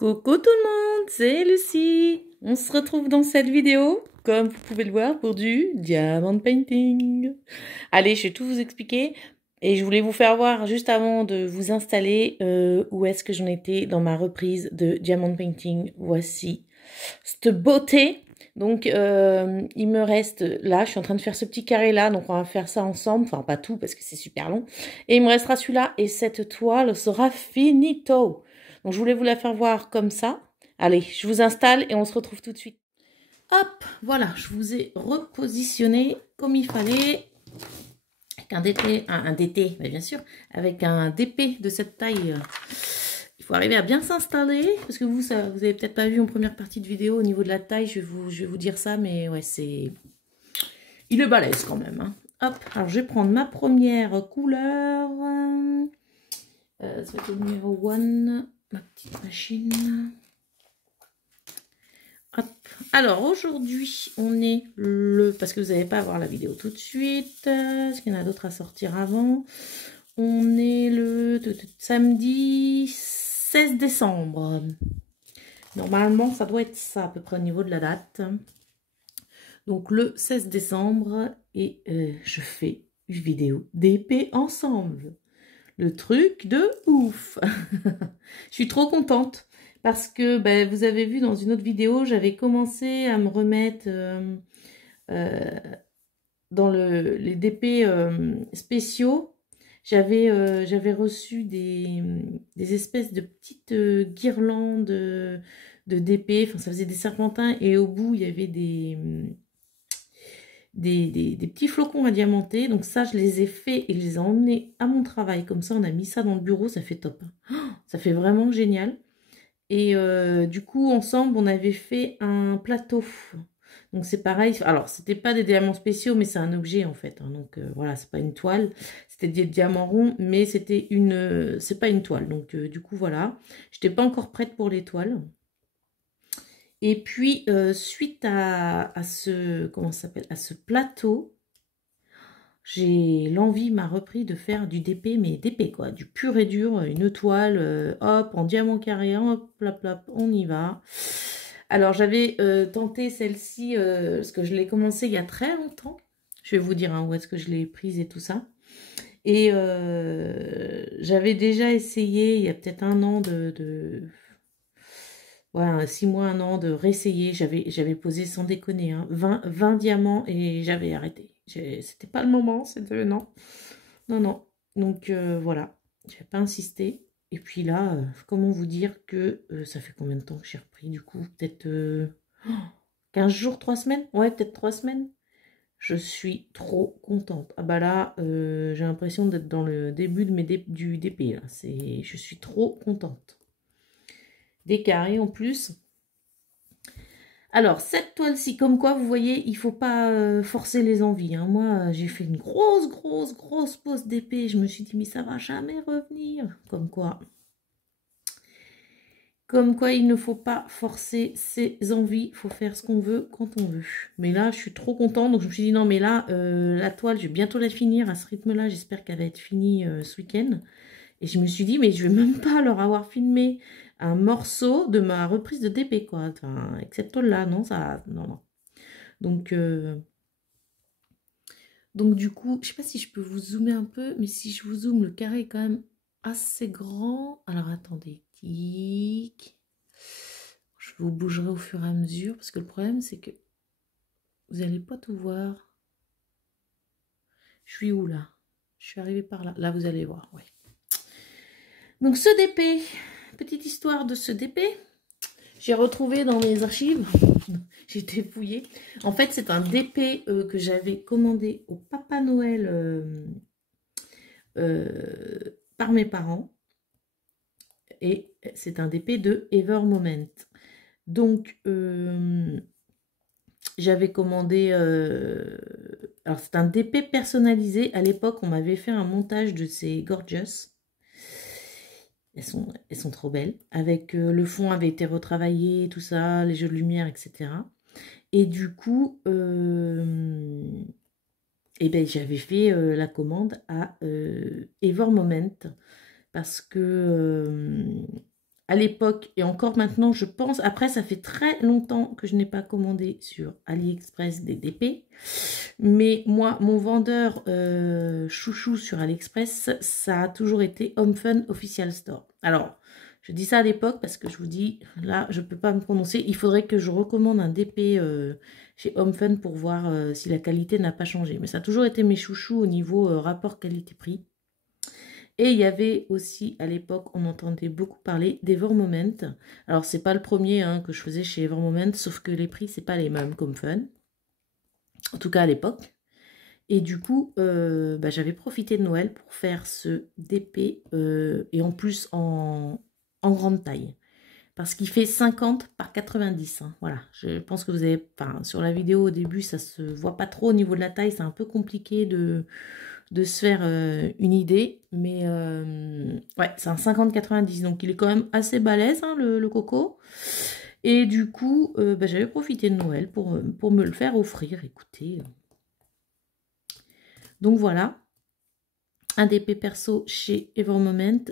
Coucou tout le monde, c'est Lucie. On se retrouve dans cette vidéo, comme vous pouvez le voir, pour du diamond painting. Allez, je vais tout vous expliquer. Et je voulais vous faire voir, juste avant de vous installer, où est-ce que j'en étais dans ma reprise de diamond painting. Voici cette beauté. Donc, il me reste, là, je suis en train de faire ce petit carré-là, donc on va faire ça ensemble. Enfin, pas tout, parce que c'est super long. Et il me restera celui-là, et cette toile sera finito. Donc, je voulais vous la faire voir comme ça. Allez, je vous installe et on se retrouve tout de suite. Hop, voilà, je vous ai repositionné comme il fallait. Avec un DT, un DT, bien sûr, avec un DP de cette taille. Il faut arriver à bien s'installer, parce que vous avez peut-être pas vu en première partie de vidéo au niveau de la taille, je vais vous dire ça, mais ouais, c'est... Il est balèze quand même. Hein. Hop, alors je vais prendre ma première couleur. Ça va être le numéro 1, ma petite machine. Hop. Alors aujourd'hui, on est le... Parce que vous n'allez pas voir la vidéo tout de suite, parce qu'il y en a d'autres à sortir avant. On est le samedi 16 décembre. Normalement, ça doit être ça à peu près au niveau de la date. Donc le 16 décembre, et je fais une vidéo d'épée ensemble. Le truc de ouf. Je suis trop contente parce que ben, vous avez vu dans une autre vidéo, j'avais commencé à me remettre dans les DP spéciaux. J'avais reçu des espèces de petites guirlandes de DP. Enfin, ça faisait des serpentins et au bout, il y avait des petits flocons à diamanter. Donc ça, je les ai fait et je les ai emmenés à mon travail. Comme ça, on a mis ça dans le bureau. Ça fait top. Ça fait vraiment génial. Et du coup, ensemble, on avait fait un plateau. Donc c'est pareil. Alors, c'était pas des diamants spéciaux, mais c'est un objet en fait. Hein. Donc voilà, c'est pas une toile. C'était des diamants ronds, mais c'était une... c'est pas une toile. Donc du coup, voilà. J'étais pas encore prête pour les toiles. Et puis, suite à ce... comment ça s'appelle? À ce plateau, l'envie m'a repris de faire du DP, mais DP quoi. Du pur et dur, une toile, hop, en diamant carré, hop, plap, plap, on y va. Alors, j'avais tenté celle-ci, parce que je l'ai commencé il y a très longtemps. Je vais vous dire hein, où est-ce que je l'ai prise et tout ça. Et j'avais déjà essayé, il y a peut-être un an ouais, 6 mois, un an, de réessayer. J'avais posé, sans déconner, hein, 20 diamants et j'avais arrêté. C'était pas le moment, c'était non. Non, non. Donc voilà, je vais pas insister. Et puis là, comment vous dire que ça fait combien de temps que j'ai repris du coup? Peut-être 15 jours, 3 semaines? Ouais, peut-être 3 semaines. Je suis trop contente. Ah bah là, j'ai l'impression d'être dans le début de du DP. Là. Je suis trop contente. Des carrés en plus. Alors, cette toile-ci, comme quoi, vous voyez, il ne faut pas forcer les envies. Hein. Moi, j'ai fait une grosse pause d'épée. Je me suis dit, mais ça va jamais revenir. Comme quoi. Comme quoi, il ne faut pas forcer ses envies. Il faut faire ce qu'on veut quand on veut. Mais là, je suis trop contente. Donc, je me suis dit, non, mais là, la toile, je vais bientôt la finir. À ce rythme-là, j'espère qu'elle va être finie ce week-end. Et je me suis dit, mais je vais même pas leur avoir filmé un morceau de ma reprise de DP, quoi. Enfin, excepto là, non, ça... Non, non. Donc du coup, je sais pas si je peux vous zoomer un peu, mais si je vous zoome, le carré est quand même assez grand. Alors attendez, tic. Je vous bougerai au fur et à mesure, parce que le problème, c'est que vous n'allez pas tout voir. Je suis où là? Je suis arrivée par là. Là, vous allez voir, ouais. Donc ce DP, petite histoire de ce DP. J'ai retrouvé dans mes archives, j'ai dépouillé. En fait, c'est un DP que j'avais commandé au Papa Noël par mes parents. Et c'est un DP de Ever Moment. Donc, j'avais commandé... alors, c'est un DP personnalisé. À l'époque, on m'avait fait un montage de ces Gorgeous. Elles sont trop belles. Avec le fond avait été retravaillé, tout ça, les jeux de lumière, etc. Et du coup, eh ben, j'avais fait la commande à Ever Moment parce que à l'époque et encore maintenant, je pense. Après, ça fait très longtemps que je n'ai pas commandé sur AliExpress des DP. Mais moi, mon vendeur chouchou sur AliExpress, ça a toujours été Home Fun Official Store. Alors, je dis ça à l'époque parce que je vous dis, là, je ne peux pas me prononcer. Il faudrait que je recommande un DP chez Home Fun pour voir si la qualité n'a pas changé. Mais ça a toujours été mes chouchous au niveau rapport qualité-prix. Et il y avait aussi, à l'époque, on entendait beaucoup parler d'Evermoment. Alors, c'est pas le premier hein, que je faisais chez Evermoment, sauf que les prix, c'est pas les mêmes comme Fun. En tout cas, à l'époque. Et du coup, j'avais profité de Noël pour faire ce DP, et en plus en grande taille. Parce qu'il fait 50 par 90. Hein. Voilà, je pense que vous avez... Enfin, sur la vidéo au début, ça se voit pas trop au niveau de la taille. C'est un peu compliqué de se faire une idée. Mais ouais, c'est un 50-90. Donc, il est quand même assez balèze, hein, le coco. Et du coup, j'avais profité de Noël pour me le faire offrir. Écoutez. Donc, voilà. Un DP perso chez Evermoment.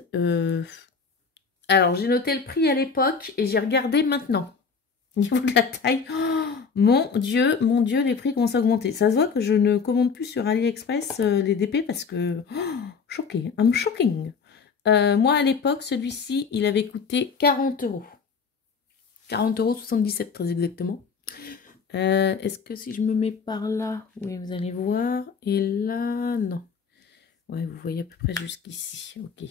Alors, j'ai noté le prix à l'époque et j'ai regardé maintenant. Au niveau de la taille, oh, mon Dieu, les prix commencent à augmenter. Ça se voit que je ne commande plus sur AliExpress les DP parce que... Oh, choquée, I'm shocking. Moi, à l'époque, celui-ci, il avait coûté 40 €. 40,77 € très exactement. Est-ce que si je me mets par là, oui, vous allez voir. Et là, non. Ouais, vous voyez à peu près jusqu'ici. Ok.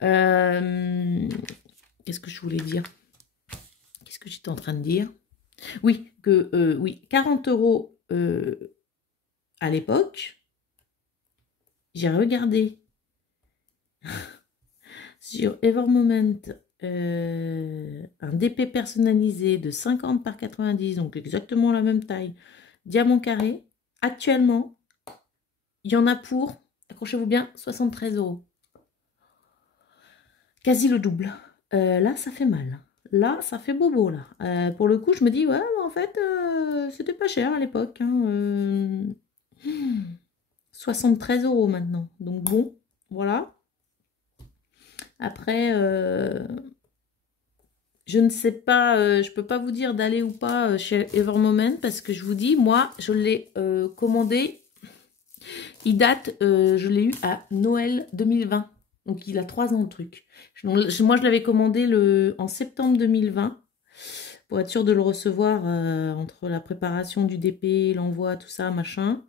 Qu'est-ce que je voulais dire? Qu'est-ce que j'étais en train de dire? Oui, oui, 40 € à l'époque. J'ai regardé sur Evermoment un DP personnalisé de 50 par 90, donc exactement la même taille, diamant carré. Actuellement, il y en a pour, accrochez-vous bien, 73 €. Quasi le double. Là, ça fait mal. Là, ça fait bobo, là. Pour le coup, je me dis, ouais, en fait, c'était pas cher à l'époque. Hein, 73 € maintenant. Donc bon, voilà. Après, je ne sais pas, je peux pas vous dire d'aller ou pas chez Evermoment parce que je vous dis, moi, je l'ai commandé. Il date, je l'ai eu à Noël 2020. Donc, il a 3 ans, le truc. Moi, je l'avais commandé en septembre 2020 pour être sûr de le recevoir entre la préparation du DP, l'envoi, tout ça, machin.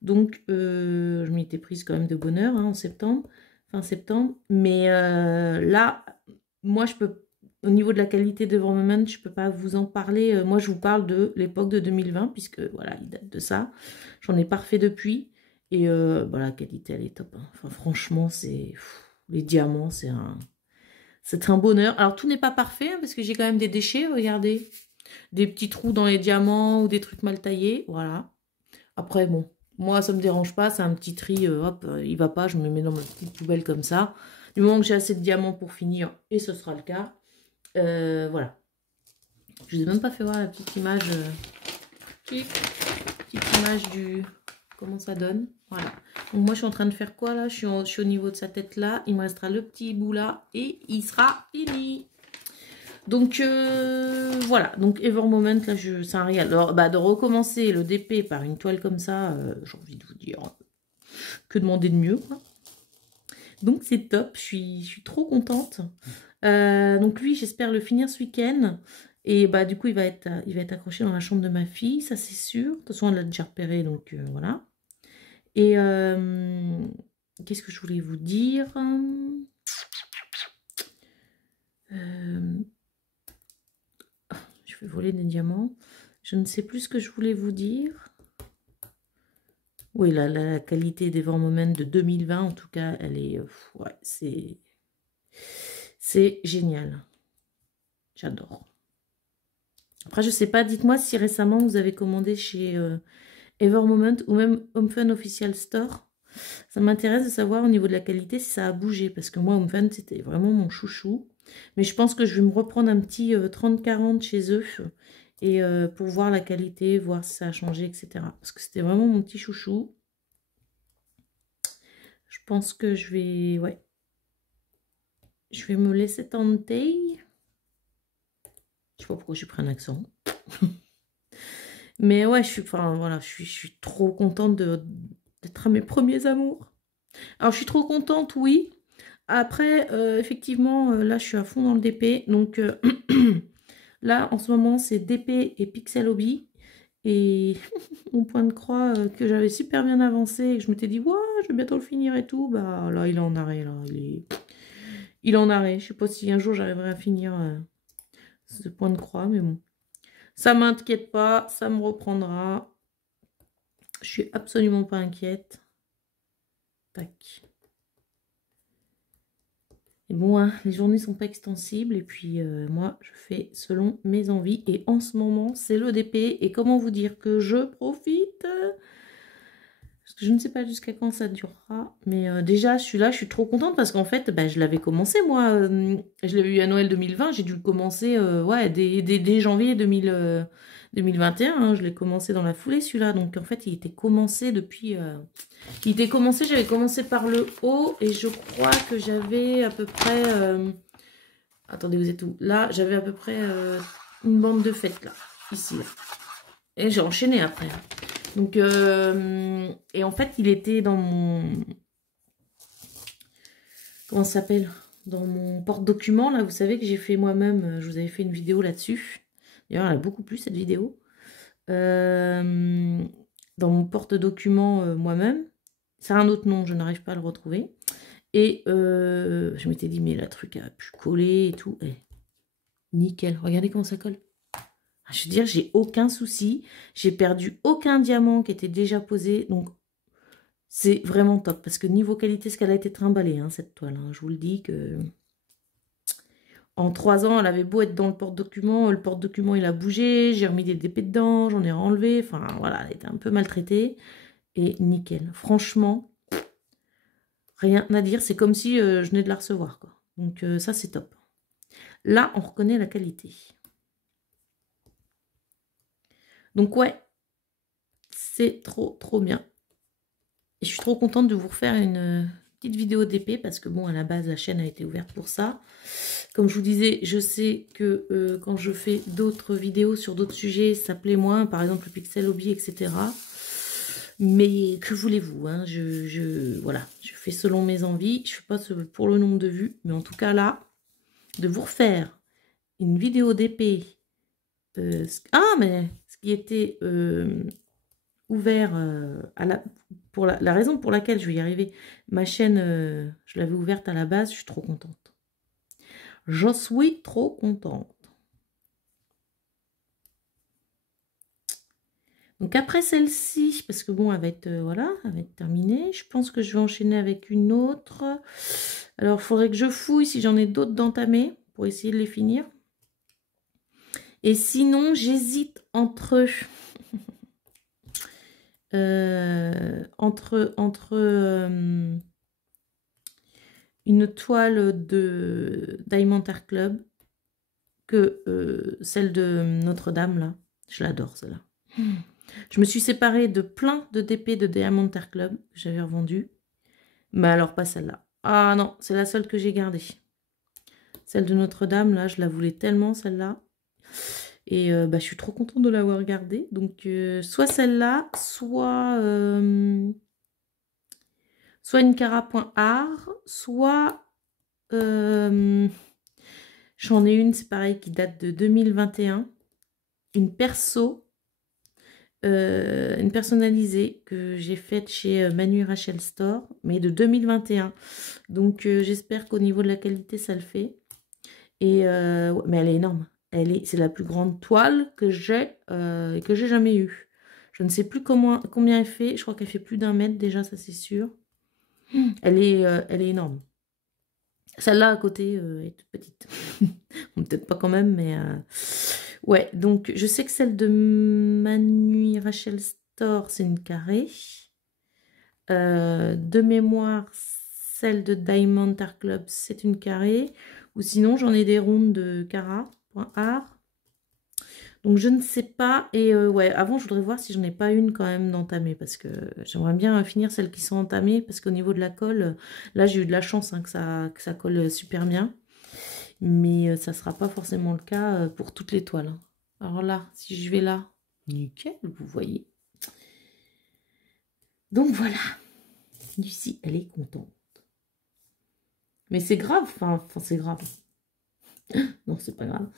Donc, je m'y étais prise quand même de bonne heure hein, en septembre, fin septembre. Mais là, moi, je peux, au niveau de la qualité de Evermoment, je ne peux pas vous en parler. Moi, je vous parle de l'époque de 2020, puisque voilà, il date de ça. J'en ai pas refait depuis. Et la qualité, elle est top. Hein. Enfin, franchement, c'est... Les diamants, c'est un bonheur. Alors, tout n'est pas parfait, hein, parce que j'ai quand même des déchets, regardez. Des petits trous dans les diamants ou des trucs mal taillés, voilà. Après, bon, moi, ça me dérange pas, c'est un petit tri, hop, il va pas, je me mets dans ma petite poubelle comme ça. Du moment que j'ai assez de diamants pour finir, et ce sera le cas, voilà. Je vous ai même pas fait voir la petite image, petite image du... Comment ça donne, voilà. Donc moi, je suis en train de faire quoi, là je suis au niveau de sa tête, là. Il me restera le petit bout, là, et il sera fini. Donc, voilà. Donc, Evermoment, là, c'est un régal. Alors, de recommencer le DP par une toile comme ça, j'ai envie de vous dire, que demander de mieux, quoi. Donc, c'est top. Je suis trop contente. Donc, lui, j'espère le finir ce week-end. Et du coup, il va être accroché dans la chambre de ma fille, ça, c'est sûr. De toute façon, elle l'a déjà repéré, donc voilà. Et qu'est-ce que je voulais vous dire Je vais voler des diamants. Je ne sais plus ce que je voulais vous dire. Oui, la qualité d'Evermoment de 2020, en tout cas, elle est... ouais, c'est génial. J'adore. Après, je sais pas, dites-moi si récemment vous avez commandé chez Evermoment ou même Home Fun Official Store. Ça m'intéresse de savoir au niveau de la qualité si ça a bougé. Parce que moi, Home Fun, c'était vraiment mon chouchou. Mais je pense que je vais me reprendre un petit 30-40 chez eux. Et pour voir la qualité, voir si ça a changé, etc. Parce que c'était vraiment mon petit chouchou. Je pense que je vais... Ouais. Je vais me laisser tenter. sais pas pourquoi j'ai pris un accent. Mais ouais, voilà, je suis trop contente d'être à mes premiers amours. Alors, je suis trop contente, oui. Après, effectivement, là, je suis à fond dans le DP. Donc, là, en ce moment, c'est DP et Pixel Hobby. Et mon point de croix que j'avais super bien avancé et que je m'étais dit, ouais, je vais bientôt le finir et tout, bah là, il est en arrêt, là. Il est en arrêt. Je sais pas si un jour j'arriverai à finir ce point de croix, mais bon. Ça m'inquiète pas, ça me reprendra. Je suis absolument pas inquiète. Tac. Et bon, hein, les journées sont pas extensibles et puis moi, je fais selon mes envies. Et en ce moment, c'est le DP. Et comment vous dire que je profite parce que je ne sais pas jusqu'à quand ça durera. Mais déjà, celui-là, je suis trop contente parce qu'en fait, bah, je l'avais commencé, moi. Je l'avais eu à Noël 2020. J'ai dû le commencer ouais, dès janvier 2021. Hein, je l'ai commencé dans la foulée, celui-là. Donc, en fait, il était commencé depuis... Il était commencé, j'avais commencé par le haut. Et je crois que j'avais à peu près... Attendez, vous êtes où? Là, j'avais à peu près une bande de fêtes, là. Ici, là. Et j'ai enchaîné après. Donc, et en fait, il était dans mon... Comment ça s'appelle? Dans mon porte-document, là, vous savez que j'ai fait moi-même, je vous avais fait une vidéo là-dessus. D'ailleurs, elle a beaucoup plu, cette vidéo. Dans mon porte-document moi-même. Ça a un autre nom, je n'arrive pas à le retrouver. Et je m'étais dit, mais le truc a pu coller et tout. Eh, nickel, regardez comment ça colle. Je veux dire, j'ai aucun souci. J'ai perdu aucun diamant qui était déjà posé. Donc, c'est vraiment top. Parce que niveau qualité, ce qu'elle a été trimballée, hein, cette toile. Hein, je vous le dis que... En 3 ans, elle avait beau être dans le porte-document. Le porte-document, il a bougé. J'ai remis des DP dedans. J'en ai enlevé. Enfin, voilà, elle était un peu maltraitée. Et nickel. Franchement, rien à dire. C'est comme si je venais de la recevoir, quoi. Donc, ça, c'est top. Là, on reconnaît la qualité. Donc ouais, c'est trop bien. Et je suis trop contente de vous refaire une petite vidéo d'épée parce que bon, à la base, la chaîne a été ouverte pour ça. Comme je vous disais, je sais que quand je fais d'autres vidéos sur d'autres sujets, ça plaît moins, par exemple le Pixel Hobby, etc. Mais que voulez-vous, hein, voilà, je fais selon mes envies. Je ne fais pas pour le nombre de vues, mais en tout cas là, de vous refaire une vidéo d'épée. Mais ce qui était ouvert pour la raison pour laquelle je vais y arriver. Ma chaîne, je l'avais ouverte à la base, je suis trop contente. Je suis trop contente. Donc après celle-ci, parce que bon, elle va être, voilà, elle va être terminée. Je pense que je vais enchaîner avec une autre. Alors, il faudrait que je fouille si j'en ai d'autres d'entamées pour essayer de les finir. Et sinon, j'hésite entre une toile de Diamond Art Club que celle de Notre-Dame, là. Je l'adore, celle-là. Je me suis séparée de plein de DP de Diamond Art Club que j'avais revendu. Mais alors, pas celle-là. Ah non, c'est la seule que j'ai gardée. Celle de Notre-Dame, là, je la voulais tellement, celle-là. Et bah, je suis trop contente de l'avoir gardée. Donc, soit celle-là, soit une Cara.art, soit j'en ai une, c'est pareil, qui date de 2021. Une perso, une personnalisée que j'ai faite chez Manu Rachel Store, mais de 2021. Donc, j'espère qu'au niveau de la qualité, ça le fait. Et, mais elle est énorme. C'est la plus grande toile que j'ai jamais eue. Je ne sais plus combien elle fait. Je crois qu'elle fait plus d'1 mètre déjà, ça c'est sûr. Elle est énorme. Celle-là à côté est toute petite. Peut-être pas quand même, mais... Ouais, donc je sais que celle de Manu Rachel Store, c'est une carrée. De mémoire, celle de Diamond Art Club, c'est une carrée. Ou sinon, j'en ai des rondes de Cara.art. Donc, je ne sais pas. Et ouais, avant, je voudrais voir si j'en ai pas une quand même d'entamée. Parce que j'aimerais bien finir celles qui sont entamées. Parce qu'au niveau de la colle, là, j'ai eu de la chance hein, que ça colle super bien. Mais ça ne sera pas forcément le cas pour toutes les toiles. Hein. Alors là, si je vais là, nickel, vous voyez. Donc voilà, Lucie, elle est contente. Mais c'est grave, enfin c'est grave. Non, c'est pas grave.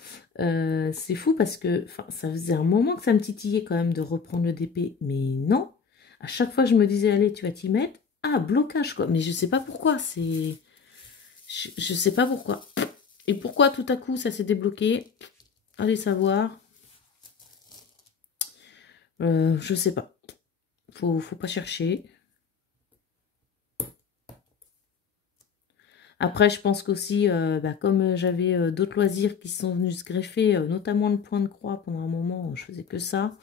C'est fou parce que ça faisait un moment que ça me titillait quand même de reprendre le DP. Mais non, à chaque fois je me disais, allez, tu vas t'y mettre. Ah, blocage quoi. Mais je sais pas pourquoi, c'est... Je sais pas pourquoi. Et pourquoi tout à coup ça s'est débloqué? Allez savoir. Je sais pas. Faut pas chercher. Après, je pense qu'aussi, comme j'avais d'autres loisirs qui sont venus se greffer, notamment le point de croix, pendant un moment, je faisais que ça.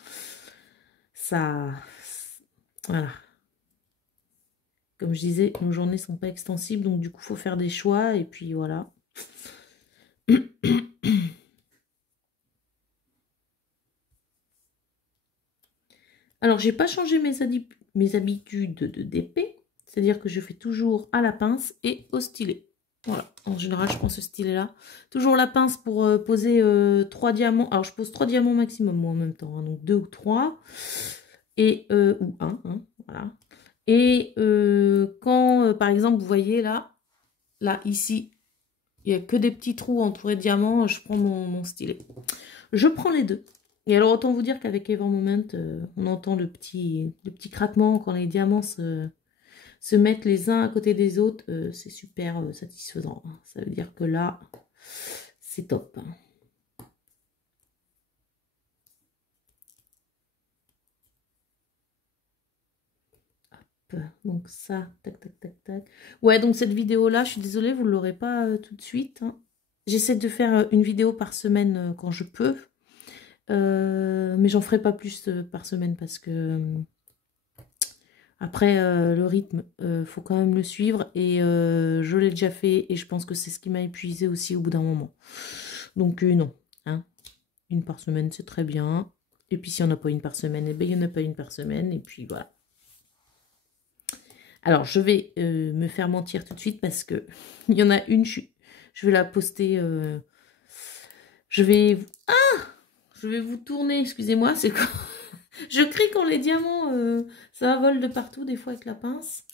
Voilà. Comme je disais, nos journées sont pas extensibles, donc du coup, il faut faire des choix, et puis voilà. Alors, j'ai pas changé mes habitudes de DP, c'est-à-dire que je fais toujours à la pince et au stylet. Voilà, en général, je prends ce stylet-là. Toujours la pince pour poser 3 diamants. Alors, je pose 3 diamants maximum, moi, en même temps. Hein, donc, 2 ou 3. Et, ou 1, hein, voilà. Et quand, par exemple, vous voyez là, ici, il n'y a que des petits trous entourés de diamants, je prends mon stylet. Je prends les deux. Et alors, autant vous dire qu'avec Ever Moment, on entend le petit craquement quand les diamants se mettent les uns à côté des autres. C'est super satisfaisant. Ça veut dire que là, c'est top. Hop, donc ça, tac, tac, tac, tac. Ouais, donc cette vidéo-là, je suis désolée, vous ne l'aurez pas tout de suite. Hein. J'essaie de faire une vidéo par semaine quand je peux. Mais j'en ferai pas plus par semaine parce que après le rythme, faut quand même le suivre et je l'ai déjà fait et je pense que c'est ce qui m'a épuisé aussi au bout d'un moment. Donc non, hein. Une par semaine c'est très bien. Et puis si on n'a pas une par semaine, eh ben, il n'y en a pas une par semaine et puis voilà. Alors je vais me faire mentir tout de suite parce que il y en a une, je vais la poster. Je vais vous tourner, excusez-moi, c'est quoi? Je crie quand les diamants, ça vole de partout, des fois avec la pince.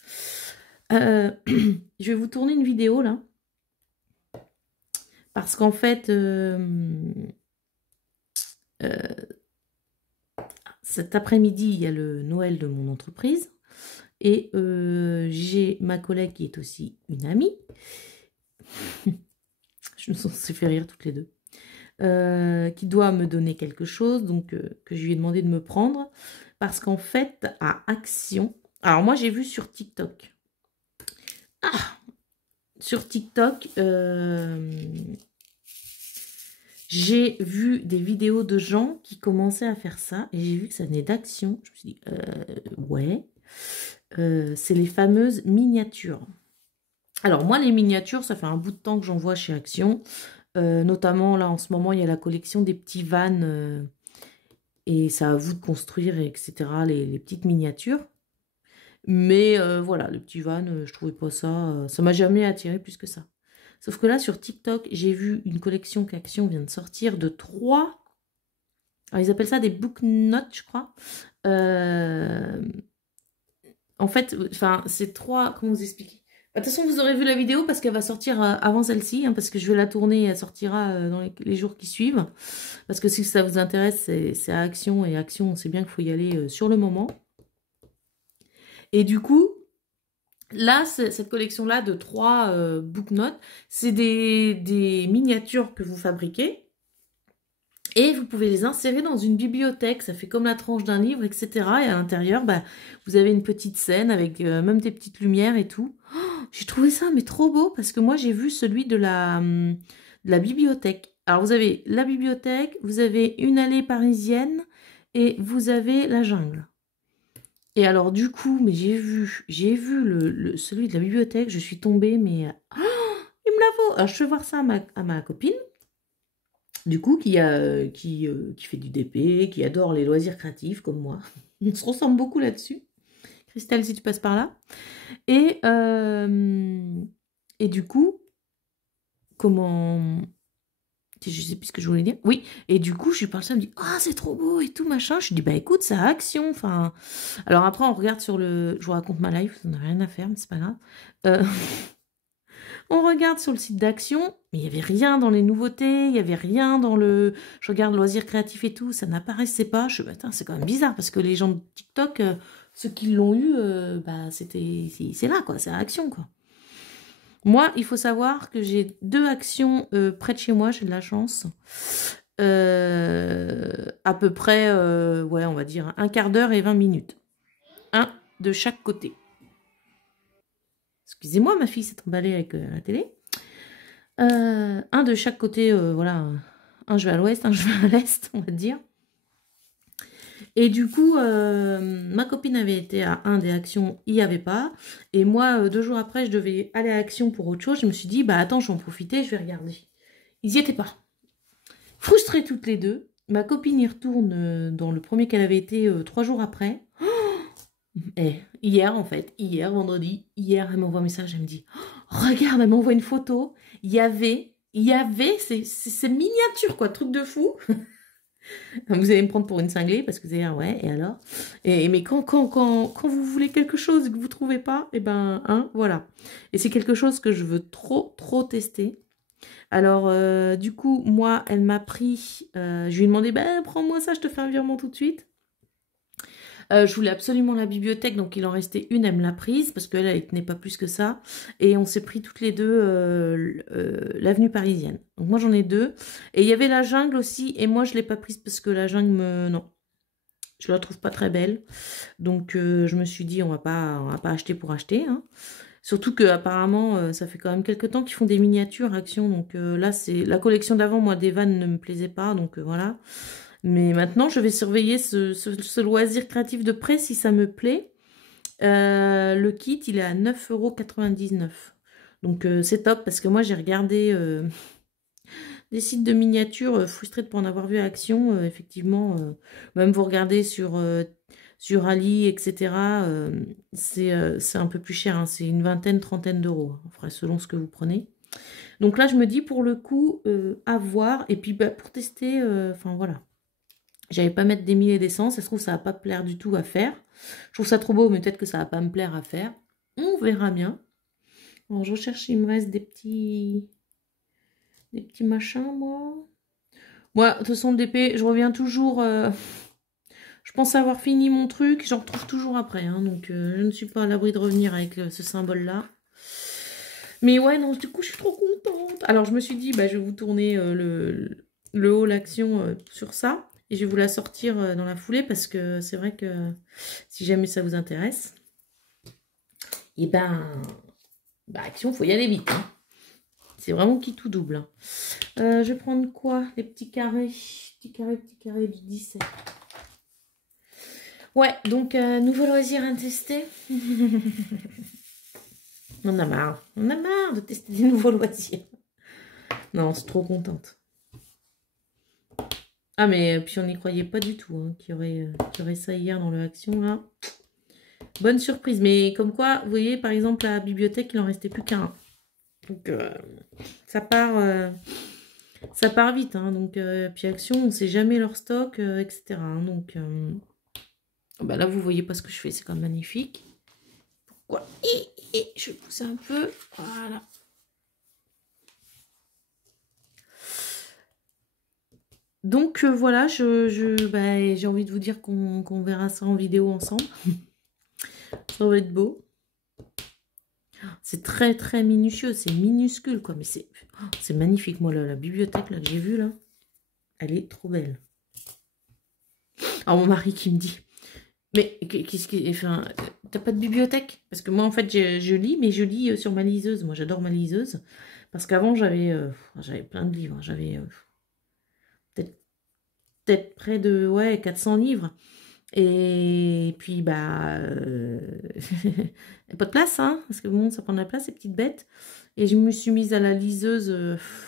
Je vais vous tourner une vidéo, là. Parce qu'en fait, cet après-midi, il y a le Noël de mon entreprise. Et j'ai ma collègue qui est aussi une amie. Je me suis fait rire toutes les deux. Qui doit me donner quelque chose, donc que je lui ai demandé de me prendre. Parce qu'en fait, à Action... Alors moi, j'ai vu sur TikTok. Ah, sur TikTok, j'ai vu des vidéos de gens qui commençaient à faire ça. Et j'ai vu que ça venait d'Action. Je me suis dit, ouais. C'est les fameuses miniatures. Alors moi, les miniatures, ça fait un bout de temps que j'en vois chez Action. Notamment, là, en ce moment, il y a la collection des petits vannes. Et c'est à vous de construire, etc. Les petites miniatures. Mais voilà, le petit van, je trouvais pas ça... ça m'a jamais attiré plus que ça. Sauf que là, sur TikTok, j'ai vu une collection qu'Action vient de sortir de 3... Alors, ils appellent ça des book notes, je crois. En fait, c'est 3... Comment vous expliquer? De toute façon, vous aurez vu la vidéo parce qu'elle va sortir avant celle-ci, hein, parce que je vais la tourner et elle sortira dans les jours qui suivent. Parce que si ça vous intéresse, c'est à Action. Et Action, on sait bien qu'il faut y aller sur le moment. Et du coup, là, cette collection-là de 3 book notes, c'est des miniatures que vous fabriquez. Et vous pouvez les insérer dans une bibliothèque. Ça fait comme la tranche d'un livre, etc. Et à l'intérieur, vous avez une petite scène avec même des petites lumières et tout. Oh, j'ai trouvé ça mais trop beau parce que moi, j'ai vu celui de la bibliothèque. Alors, vous avez la bibliothèque, vous avez une allée parisienne et vous avez la jungle. Et alors, du coup, mais j'ai vu celui de la bibliothèque, je suis tombée, mais... Oh, il me la vaut. Alors, je fais voir ça à ma copine, du coup, qui fait du DP, qui adore les loisirs créatifs, comme moi. On se ressemble beaucoup là-dessus. Christelle, si tu passes par là. Et du coup, comment... Je sais plus ce que je voulais dire. Oui, et du coup, je lui parle ça, elle me dit « Ah, c'est trop beau et tout, machin. » Je lui dis « Bah écoute, ça a action. » Enfin, alors après, on regarde sur le... Je vous raconte ma life, on n'a rien à faire, mais c'est pas grave. On regarde sur le site d'Action, mais il n'y avait rien dans les nouveautés, il n'y avait rien dans le... Je regarde loisirs créatifs et tout, ça n'apparaissait pas. Je me dis, c'est quand même bizarre, parce que les gens de TikTok, ceux qui l'ont eu, bah, c'est là, quoi, c'est à Action, quoi. Moi, il faut savoir que j'ai 2 actions près de chez moi, j'ai de la chance. À peu près, ouais, on va dire un quart d'heure et 20 minutes. Un de chaque côté. Excusez-moi, ma fille s'est emballée avec la télé. Un de chaque côté, voilà. Un je vais à l'ouest, un je vais à l'est, on va dire. Et du coup, ma copine avait été à un des actions, il n'y avait pas. Et moi, 2 jours après, je devais aller à Action pour autre chose. Je me suis dit, bah attends, je vais en profiter, je vais regarder. Ils n'y étaient pas. Frustrées toutes les deux. Ma copine y retourne dans le premier qu'elle avait été 3 jours après. Et hier, en fait, hier, vendredi, hier, elle m'envoie un message, elle me dit, oh, regarde, elle m'envoie une photo. Il y avait ces miniatures, quoi, truc de fou. Vous allez me prendre pour une cinglée parce que vous allez dire, ouais, et alors mais quand vous voulez quelque chose et que vous ne trouvez pas, et ben, hein, voilà. Et c'est quelque chose que je veux trop tester. Alors, du coup, moi, elle m'a pris, je lui ai demandé, ben, prends-moi ça, je te fais un virement tout de suite. Je voulais absolument la bibliothèque, donc il en restait une, elle me l'a prise, parce qu'elle, elle tenait pas plus que ça. Et on s'est pris toutes les deux l'avenue parisienne. Donc moi, j'en ai 2. Et il y avait la jungle aussi, et moi, je l'ai pas prise parce que la jungle, non. Je la trouve pas très belle. Donc, je me suis dit, on va pas acheter pour acheter. Hein. Surtout que apparemment, ça fait quand même quelques temps qu'ils font des miniatures Action. Donc là, c'est la collection d'avant, moi, des vannes ne me plaisait pas. Donc voilà. Mais maintenant, je vais surveiller ce loisir créatif de près si ça me plaît. Le kit, il est à 9,99 €. Donc, c'est top parce que moi, j'ai regardé des sites de miniatures frustrés de ne pas en avoir vu à Action. Effectivement, même vous regardez sur Ali, etc. C'est un peu plus cher. Hein, c'est une vingtaine, trentaine d'euros. Enfin, selon ce que vous prenez. Donc là, je me dis pour le coup, à voir. Et puis, bah, pour tester, enfin voilà. J'allais pas mettre des milliers d'essence, ça se trouve ça va pas plaire du tout à faire. Je trouve ça trop beau, mais peut-être que ça va pas me plaire à faire. On verra bien. Alors je recherche, il me reste des petits machins, moi. Moi, de toute façon, le DP, je reviens toujours... je pense avoir fini mon truc, j'en retrouve toujours après. Hein, donc je ne suis pas à l'abri de revenir avec ce symbole-là. Mais ouais, non, du coup, je suis trop contente. Alors je me suis dit, bah, je vais vous tourner le haul Action sur ça. Et je vais vous la sortir dans la foulée parce que c'est vrai que si jamais ça vous intéresse, et ben, Action, il faut y aller vite. Hein. C'est vraiment qui tout double. Hein. Je vais prendre quoi? Les petits carrés. Petits carrés du 17. Ouais, donc, nouveau loisir à tester. On a marre. On a marre de tester des nouveaux loisirs. Non, c'est trop contente. Ah, mais puis on n'y croyait pas du tout hein, qu'il y aurait ça hier dans le Action, là. Bonne surprise. Mais comme quoi, vous voyez, par exemple, la bibliothèque, il en restait plus qu'un. Donc, ça part vite. Hein, donc, puis Action, on ne sait jamais leur stock, etc. Hein, donc, bah là, vous voyez pas ce que je fais. C'est quand même magnifique. Pourquoi et je vais pousser un peu. Voilà. Donc voilà, bah, j'ai envie de vous dire qu'on verra ça en vidéo ensemble. Ça va être beau. C'est très minutieux, c'est minuscule quoi, mais c'est magnifique. Moi la bibliothèque là, que j'ai vue là, elle est trop belle. Alors mon mari qui me dit, mais qu'est-ce qui, enfin, t'as pas de bibliothèque? Parce que moi en fait je lis, mais je lis sur ma liseuse. Moi j'adore ma liseuse parce qu'avant j'avais plein de livres. J'avais peut-être près de 400 livres. Et puis, bah, pas de place, hein, parce que bon, ça prend de la place, ces petites bêtes. Et je me suis mise à la liseuse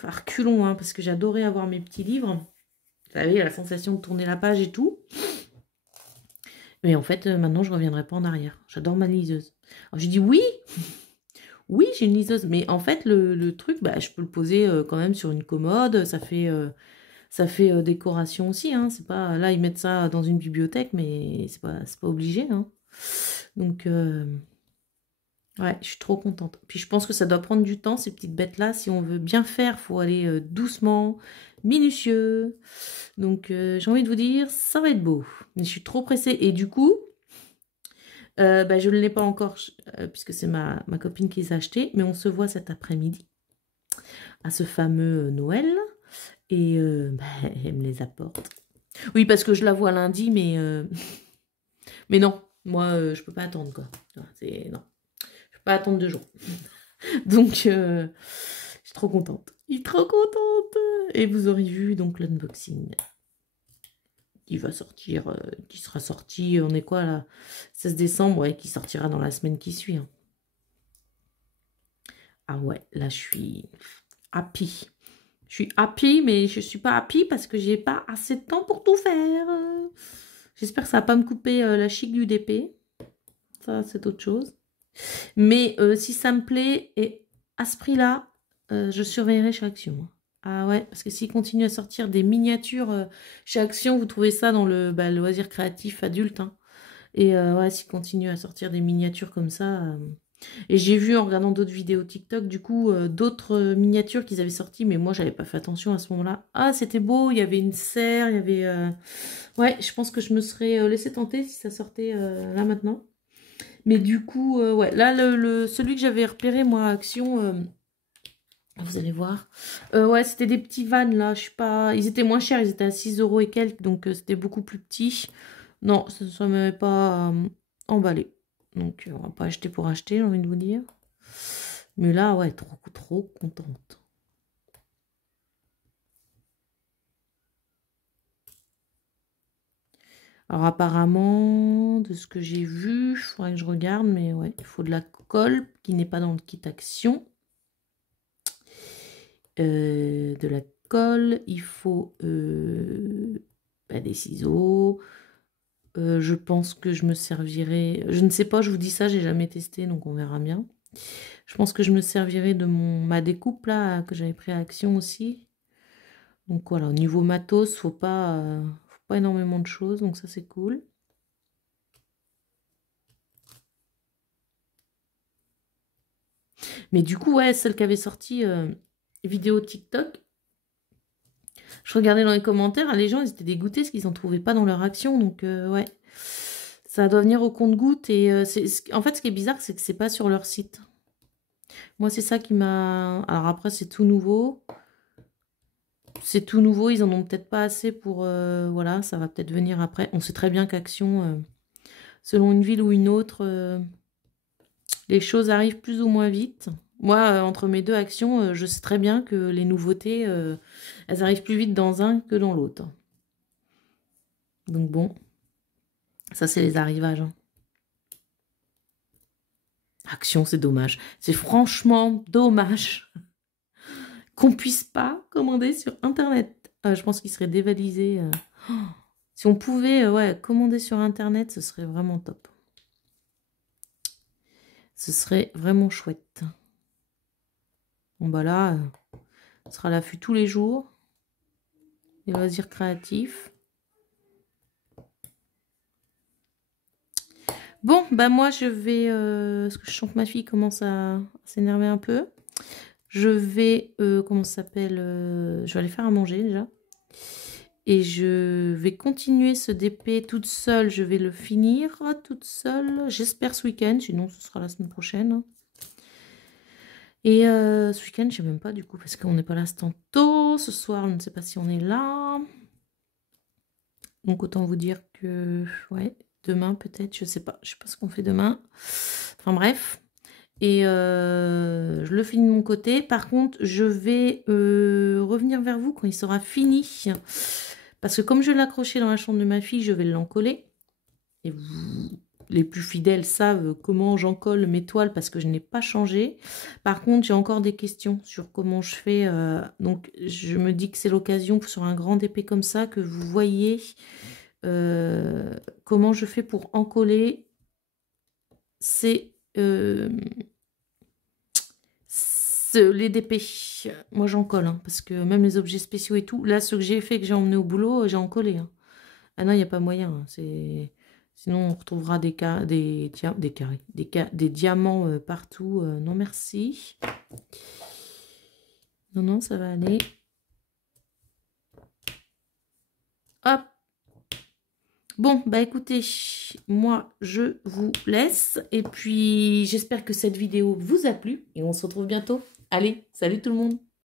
à reculons, hein, parce que j'adorais avoir mes petits livres. Vous savez, la sensation de tourner la page et tout. Mais en fait, maintenant, je ne reviendrai pas en arrière. J'adore ma liseuse. Alors, je dis oui, Oui, j'ai une liseuse, mais en fait, le truc, bah, je peux le poser quand même sur une commode, ça fait décoration aussi, hein. C'est pas, là, ils mettent ça dans une bibliothèque, mais c'est pas obligé, hein. Donc, ouais, je suis trop contente. Puis je pense que ça doit prendre du temps, ces petites bêtes-là. Si on veut bien faire, faut aller doucement, minutieux. Donc, j'ai envie de vous dire, ça va être beau. Mais je suis trop pressée. Et du coup, bah, je ne l'ai pas encore, puisque c'est ma copine qui les a achetés. Mais on se voit cet après-midi à ce fameux Noël. Et bah, elle me les apporte. Oui, parce que je la vois lundi, mais non. Moi, je peux pas attendre, quoi. Non, je peux pas attendre 2 jours. Donc, je suis trop contente. Je suis trop contente. Et vous aurez vu donc l'unboxing qui va sortir, qui sera sorti, on est quoi là? 16 décembre, ouais, qui sortira dans la semaine qui suit, hein. Ah ouais, là je suis happy. Je suis happy, mais je suis pas happy parce que j'ai pas assez de temps pour tout faire. J'espère que ça va pas me couper la chic du DP. Ça, c'est autre chose. Mais si ça me plaît, et à ce prix-là, je surveillerai chez Action. Ah ouais, parce que s'ils continuent à sortir des miniatures chez Action, vous trouvez ça dans le loisir créatif adulte, hein. Et ouais, s'ils continuent à sortir des miniatures comme ça. Et j'ai vu en regardant d'autres vidéos TikTok, du coup, d'autres miniatures qu'ils avaient sorties, mais moi, j'avais pas fait attention à ce moment-là. Ah, c'était beau, il y avait une serre, il y avait... Ouais, je pense que je me serais laissé tenter si ça sortait là maintenant. Mais du coup, ouais, là, celui que j'avais repéré, moi, Action, vous allez voir. Ouais, c'était des petits vannes, là, je sais pas, ils étaient moins chers, ils étaient à 6 € et quelques, donc c'était beaucoup plus petit. Non, ça ne m'avait pas emballé. Donc, on va pas acheter pour acheter, j'ai envie de vous dire. Mais là, ouais, trop, trop contente. Alors, apparemment, de ce que j'ai vu, il faudrait que je regarde, mais ouais, il faut de la colle qui n'est pas dans le kit Action. De la colle, il faut bah, des ciseaux. Je pense que je me servirai... Je ne sais pas, je vous dis ça, j'ai jamais testé, donc on verra bien. Je pense que je me servirai de ma découpe, là, que j'avais pris à Action aussi. Donc voilà, au niveau matos, faut pas énormément de choses, donc ça c'est cool. Mais du coup, ouais, celle qui avait sorti vidéo TikTok, je regardais dans les commentaires, les gens ils étaient dégoûtés parce qu'ils n'en trouvaient pas dans leur Action, donc ouais. Ça doit venir au compte-gouttes et en fait ce qui est bizarre c'est que c'est pas sur leur site. Moi c'est ça qui m'a... Alors après c'est tout nouveau. C'est tout nouveau, ils en ont peut-être pas assez pour... voilà, ça va peut-être venir après. On sait très bien qu'Action, selon une ville ou une autre, les choses arrivent plus ou moins vite. Moi, entre mes deux Actions, je sais très bien que les nouveautés, elles arrivent plus vite dans un que dans l'autre. Donc bon, ça c'est les arrivages, hein. Action, c'est dommage. C'est franchement dommage qu'on puisse pas commander sur Internet. Je pense qu'il serait dévalisé. Si on pouvait ouais, commander sur Internet, ce serait vraiment top. Ce serait vraiment chouette. Bon bah là, on sera à l'affût tous les jours. Les loisirs créatifs. Bon, bah moi je vais... parce que je sens que ma fille commence à s'énerver un peu. Je vais... comment ça s'appelle je vais aller faire à manger déjà. Et je vais continuer ce DP toute seule. Je vais le finir toute seule. J'espère ce week-end. Sinon, ce sera la semaine prochaine. Et ce week-end, je sais même pas du coup. Parce qu'on n'est pas là ce tantôt. Ce soir, je ne sais pas si on est là. Donc, autant vous dire que... Ouais, demain peut-être. Je sais pas. Je sais pas ce qu'on fait demain. Enfin bref. Et je le finis de mon côté. Par contre, je vais revenir vers vous quand il sera fini. Parce que comme je l'ai accroché dans la chambre de ma fille, je vais l'encoller. Et vous, les plus fidèles savent comment j'encolle mes toiles parce que je n'ai pas changé. Par contre, j'ai encore des questions sur comment je fais. Donc, je me dis que c'est l'occasion sur un grand épée comme ça que vous voyez comment je fais pour encoller ces les DP. Moi, j'en colle, hein, parce que même les objets spéciaux et tout, là, ceux que j'ai fait, que j'ai emmené au boulot, j'ai en collé. Hein. Ah non, il n'y a pas moyen. Hein, sinon, on retrouvera des carrés, des diamants partout. Non, merci. Non, non, ça va aller. Hop. Bon, bah écoutez, moi, je vous laisse. Et puis, j'espère que cette vidéo vous a plu. Et on se retrouve bientôt. Allez, salut tout le monde!